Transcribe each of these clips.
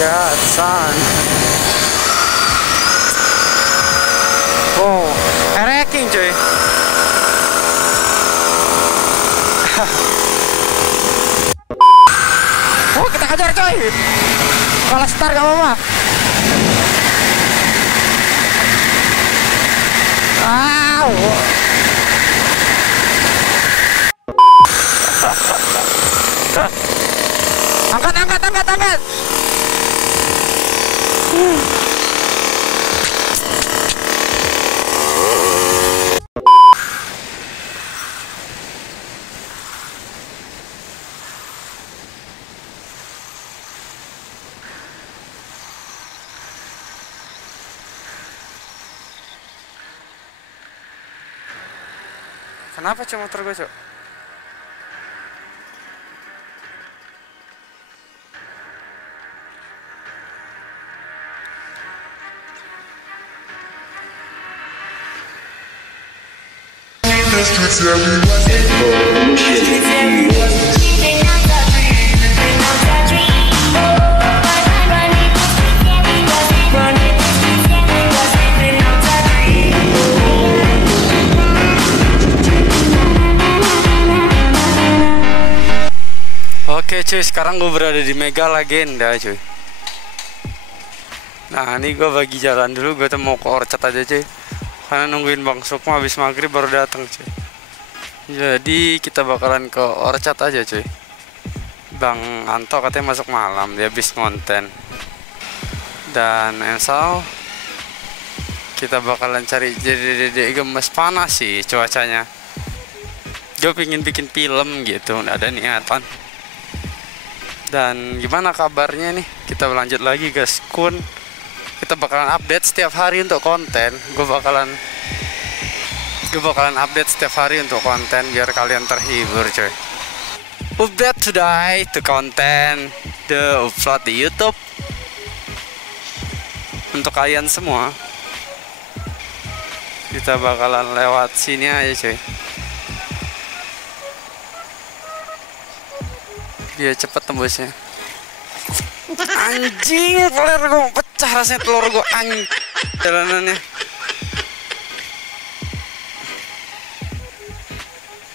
god, son. Oh, wrecking cuy. Oh, kita kejar coy. Kalau start gak apa-apa. Wow. Angkat. Kenapa cuma motor gue, Cok? Oke cuy, sekarang gue berada di Mega Legenda cuy. Nah ini gue bagi jalan dulu, gue tuh mau ke Orchard aja cuy, karena nungguin Bang Sukma habis maghrib baru datang cuy. Jadi kita bakalan ke Orchard aja cuy. Bang Anto katanya masuk malam, dia habis konten. Dan Ensal kita bakalan cari jadi gemes, panas sih cuacanya. Gue pengen bikin film gitu, nggak ada niatan. Dan gimana kabarnya nih? Kita lanjut lagi guys, Kun. Kita bakalan update setiap hari untuk konten. Gue bakalan update setiap hari untuk konten biar kalian terhibur coy. Update today to konten the upload di YouTube untuk kalian semua. Kita bakalan lewat sini aja coy. Dia cepet tembusnya. Anjing, telur gue pecah rasanya, telur gue anjing jalanannya.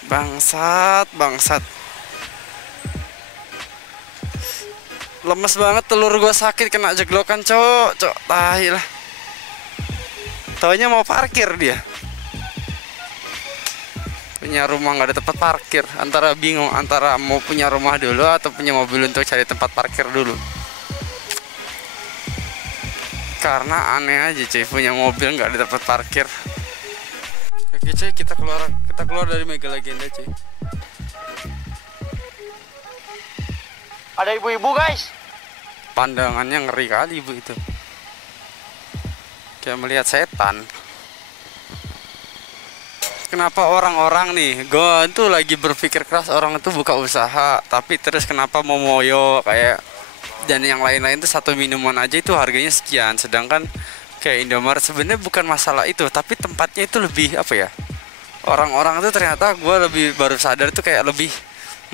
Bangsat. Lemes banget, telur gue sakit kena jeglokan cok, tahi lah. Taunya mau parkir dia. Punya rumah nggak ada tempat parkir, antara bingung antara mau punya rumah dulu atau punya mobil untuk cari tempat parkir dulu. Karena aneh aja cuy, punya mobil nggak ada tempat parkir. Oke cuy, kita keluar dari Mega Legenda cuy. Ada ibu-ibu guys. Pandangannya ngeri kali ibu itu, kayak melihat setan. Kenapa orang-orang nih, gue tuh lagi berpikir keras, orang itu buka usaha tapi terus kenapa mau moyo kayak, dan yang lain-lain tuh satu minuman aja itu harganya sekian, sedangkan kayak Indomaret sebenarnya bukan masalah itu, tapi tempatnya itu lebih apa ya, orang-orang tuh ternyata gue lebih baru sadar tuh kayak lebih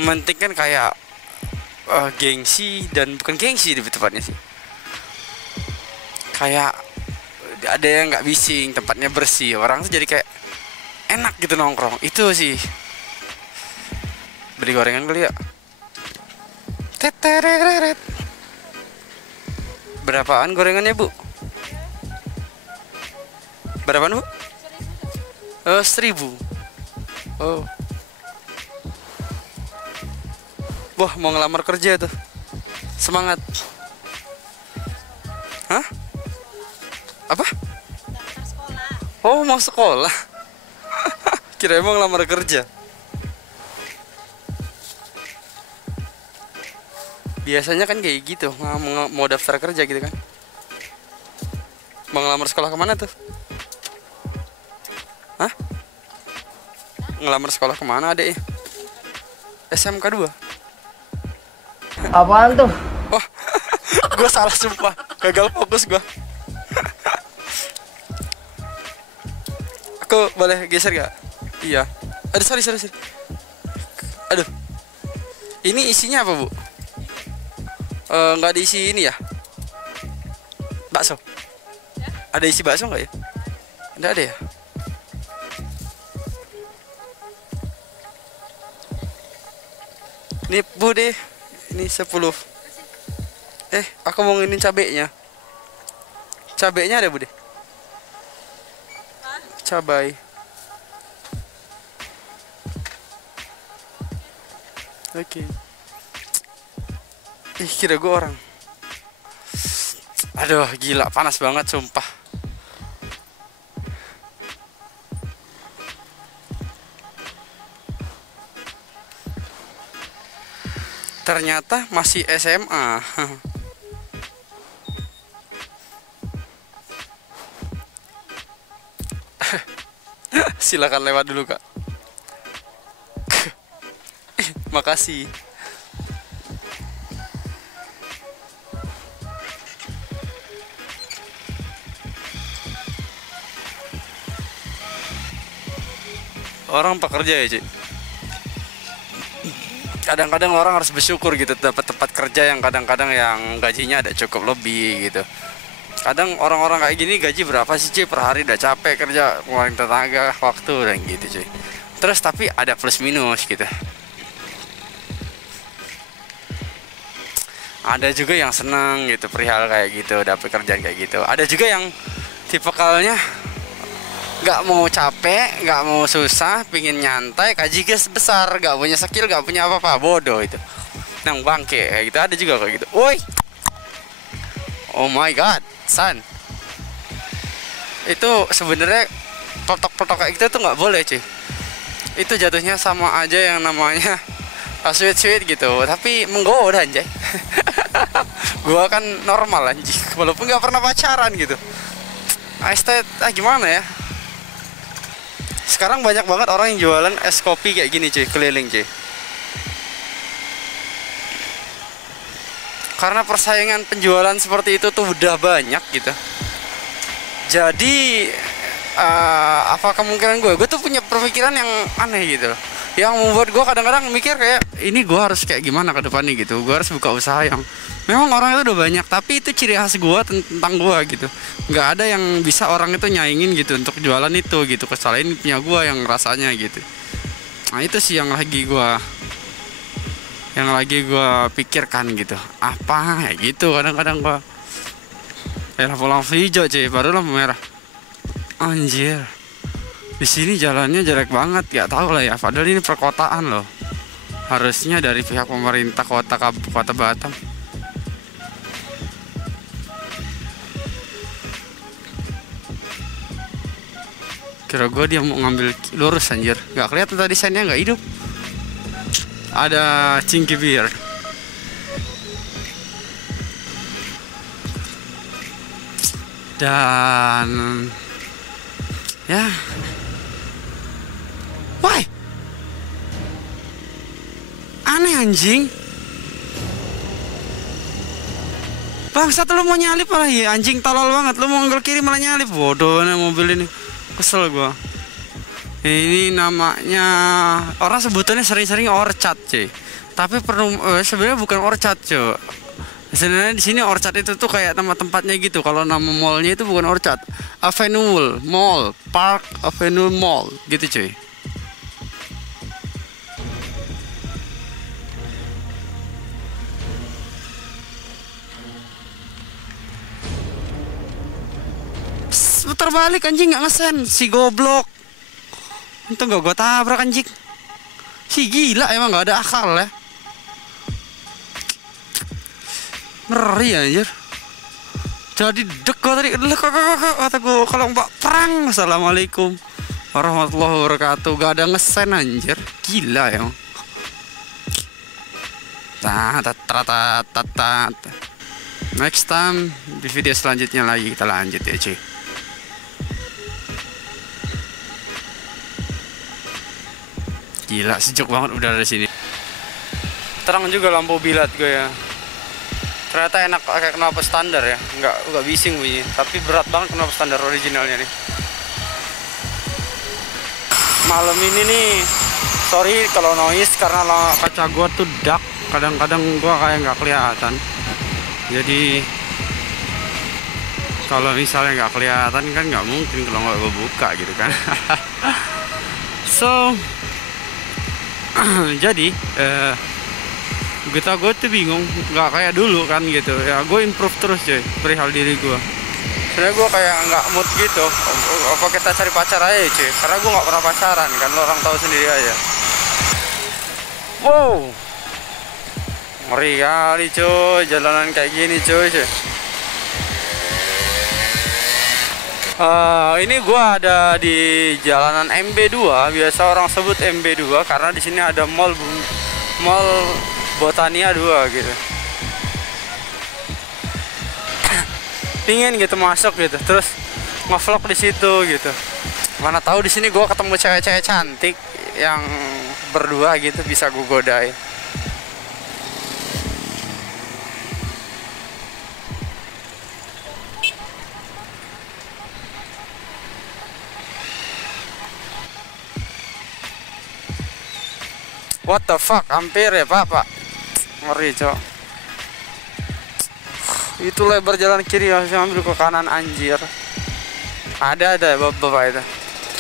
mementingkan kayak gengsi, dan bukan gengsi lebih tepatnya sih, kayak ada yang nggak bising, tempatnya bersih, orang tuh jadi kayak enak gitu nongkrong. Itu sih. Beli gorengan kali ya. Tetereret. Berapaan gorengannya bu? Berapaan bu? 1.000. Oh. Wah, mau ngelamar kerja tuh. Semangat. Hah? Apa? Oh, mau sekolah. Kira emang ngelamar kerja. Biasanya kan kayak gitu, mau daftar kerja gitu kan. Mau ngelamar sekolah kemana tuh? Hah? Ngelamar sekolah kemana adek? SMK 2. Apaan tuh? Oh, gue salah sumpah, gagal fokus gue. Aku boleh geser gak? Iya. Aduh, sorry. Aduh. Ini isinya apa bu? Nggak diisi ini ya? bakso? Ada isi bakso nggak ya? Nggak ada ya? Ini Bude, ini 10. Aku mau nginin cabenya. Cabenya ada Bude? Cabai. Oke. Kira gue orang. Aduh, gila, panas banget sumpah. Ternyata masih SMA. Silakan lewat dulu, Kak. Makasih. Orang pekerja ya, Cik. Kadang-kadang orang harus bersyukur gitu dapat tempat kerja yang kadang-kadang yang gajinya ada cukup lebih gitu. Kadang orang-orang kayak gini gaji berapa sih, Cik, per hari, udah capek kerja, ngeluarin tenaga, waktu dan gitu, Cik. Terus tapi ada plus minus gitu. Ada juga yang seneng gitu perihal kayak gitu, dapat kerjaan kayak gitu. Ada juga yang tipikalnya nggak mau capek, nggak mau susah, pingin nyantai, gaji besar, nggak punya skill, nggak punya apa-apa, bodoh itu. Nang bangke kayak gitu, ada juga kayak gitu. Woi, oh my god, son. Itu sebenarnya petok-petok kayak gitu tuh nggak boleh, cuy. Itu jatuhnya sama aja yang namanya sweet-sweet gitu, tapi menggoda anjay. Gua kan normal anjing, walaupun nggak pernah pacaran gitu. Gimana ya? Sekarang banyak banget orang yang jualan es kopi kayak gini, cuy, keliling, cuy. Karena persaingan penjualan seperti itu tuh udah banyak gitu. Jadi apa kemungkinan gue tuh punya pemikiran yang aneh gitu, yang membuat gue kadang-kadang mikir kayak ini gue harus kayak gimana ke depannya gitu. Gue harus buka usaha yang memang orang itu udah banyak, tapi itu ciri khas gue tentang gue gitu. Nggak ada yang bisa orang itu nyaingin gitu untuk jualan itu gitu, kecuali punya gue yang rasanya gitu. Nah itu sih yang lagi gue pikirkan gitu, apa ya gitu. Kadang-kadang gue lampu hijau, cuy, baru lampu merah. Anjir, di sini jalannya jelek banget, gak tahu lah ya. Padahal ini perkotaan loh. Harusnya dari pihak pemerintah kota Batam. Kira gue dia mau ngambil lurus, anjir. Gak kelihatan tadi desainnya, gak hidup. Ada Cingki Bir. Dan ya, why? Aneh anjing. Bangsat, lu mau nyalip malah ya, anjing tolol banget. Lu mau ngambil kiri malah nyalip, bodoh nih mobil ini. Kesel gua. Ini namanya orang sebutannya sering-sering orchard, cuy. Tapi sebenarnya bukan orchard, cuy. Sebenarnya di sini orchard itu tuh kayak tempat-tempatnya gitu. Kalau nama mallnya itu bukan orchard, Avenue Mall, Park Avenue Mall gitu, cuy. Putar balik anjing, nggak ngesen si goblok. Untung gak gua tabrak anjing. Si gila emang nggak ada akal ya. Ngeri anjir. Jadi dekat tadi kata gue kalau mbak perang. Assalamualaikum warahmatullahi wabarakatuh. Gak ada ngesen anjir. Gila ya. Next time di video selanjutnya lagi kita lanjut ya, cuy. Gila, sejuk banget udara di sini. Terang juga lampu bilat gue ya. Ternyata enak kayak knalpot standar ya, nggak bising bunyi, tapi berat banget knalpot standar originalnya nih. Malam ini nih, sorry kalau noise karena kaca gua tuh dark, kadang-kadang gua kayak nggak kelihatan. Jadi Kalau misalnya nggak kelihatan kan nggak mungkin kalau nggak gue buka gitu kan. So jadi gue tuh bingung, nggak kayak dulu kan gitu ya. Gue improve terus cuy perihal diri gue. Sebenarnya gue kayak nggak mood gitu. Apa kita cari pacar aja cuy, karena gue nggak pernah pacaran kan, lo orang tahu sendiri aja. Wow, ngeri kali cuy jalanan kayak gini cuy. Ini gua ada di jalanan MB2, biasa orang sebut MB2 karena di sini ada mall Botania 2 gitu. Pingin gitu masuk gitu, terus ngevlog di situ gitu. Mana tahu di sini gua ketemu cewek-cewek cantik yang berdua gitu, bisa gua godain. What the fuck, hampir ya pak. Ngeri cok. Itu lebar jalan kiri, harus ambil ke kanan anjir. Ada bapak itu.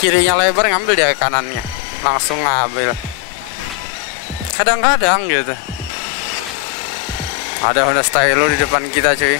Kirinya lebar, ngambil dia ke kanannya, langsung ngambil. Kadang-kadang gitu. Ada Honda Stylo di depan kita cuy.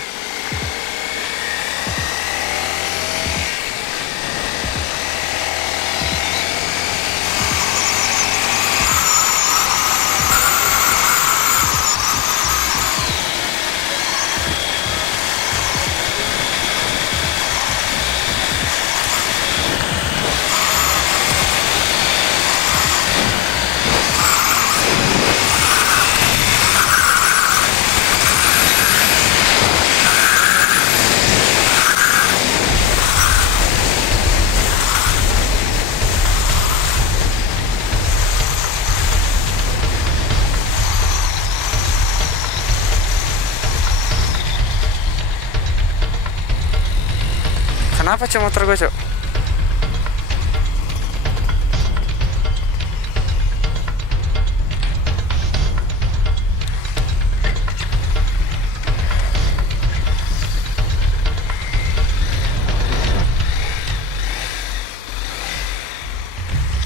Kenapa cuma motor gue cok?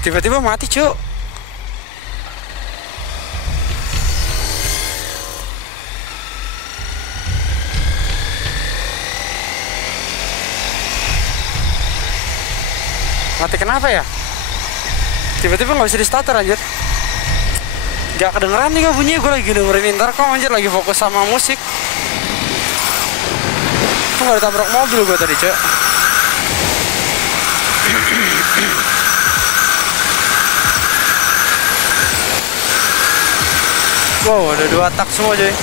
Tiba-tiba mati cok. Mati kenapa ya? Tiba-tiba nggak bisa di starter anjir. Gak kedengeran nih gak bunyi, gue lagi dengerin intercom anjir, lagi fokus sama musik. Tuh gak ditabrak mobil gue tadi cek. Wow, ada 2 tak semua cuy.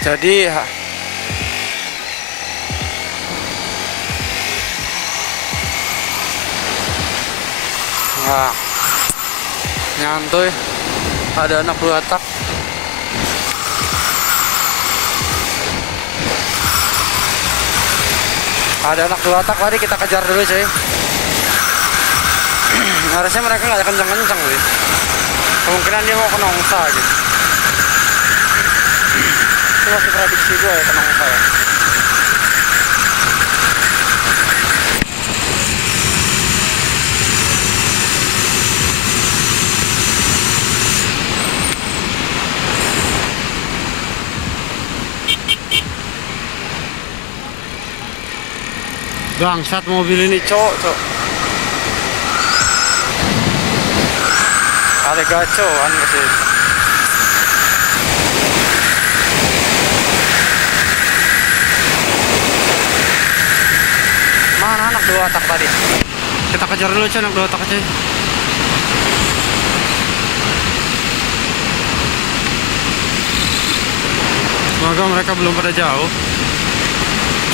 Jadi nah, nyantuy, ada anak 2 tak. Ada anak 2 tak, mari kita kejar dulu cuy. Harusnya mereka nggak kencang-kencang sih. Kemungkinan dia mau ke nongsa gitu. Itu masih prediksi gue ya, ke nongsa ya. Bangsat mobil ini cok. Ada gacoan ke sini. anak dua otak tadi. Kita kejar dulu cuy anak dua otak cuy. Semoga mereka belum pada jauh,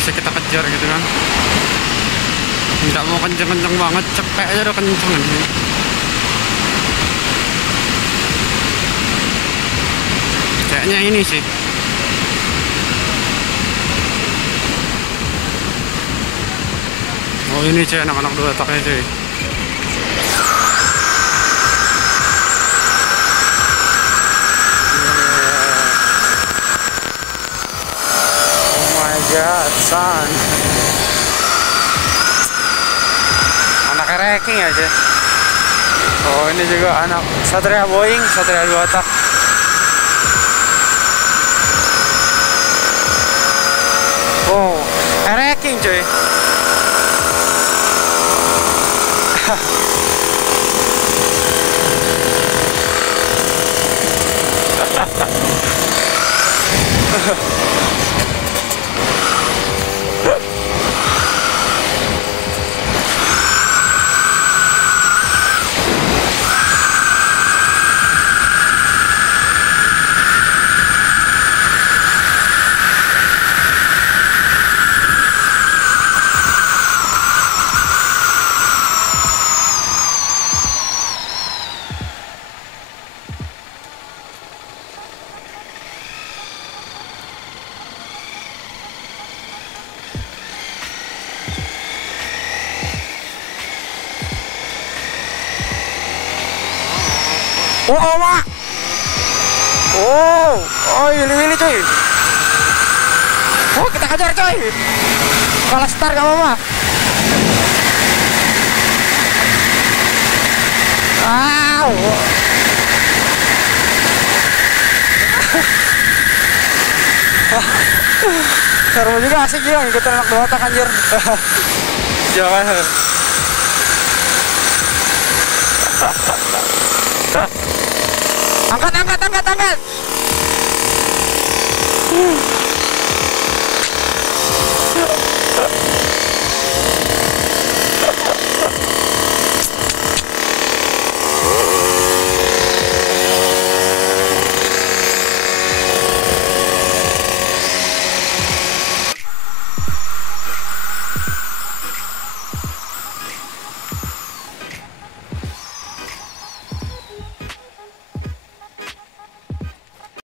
bisa kita kejar gitu kan. Nggak mau kenceng-kenceng banget, cepet aja udah kenceng ini. Kayaknya ini sih. Oh ini cuy anak-anak dua otaknya cuy. God, son. Anak ranking aja. Oh ini juga anak Satria Boeing, Satria 2 tak. Oh, ranking cuy. Oh, Mak. Oh, ini cuy. Oh, kita kejar cuy. Kalau start gak apa-apa. Seru juga, asik juga ngikutin anak dua otak anjir. Jangan. Angkat.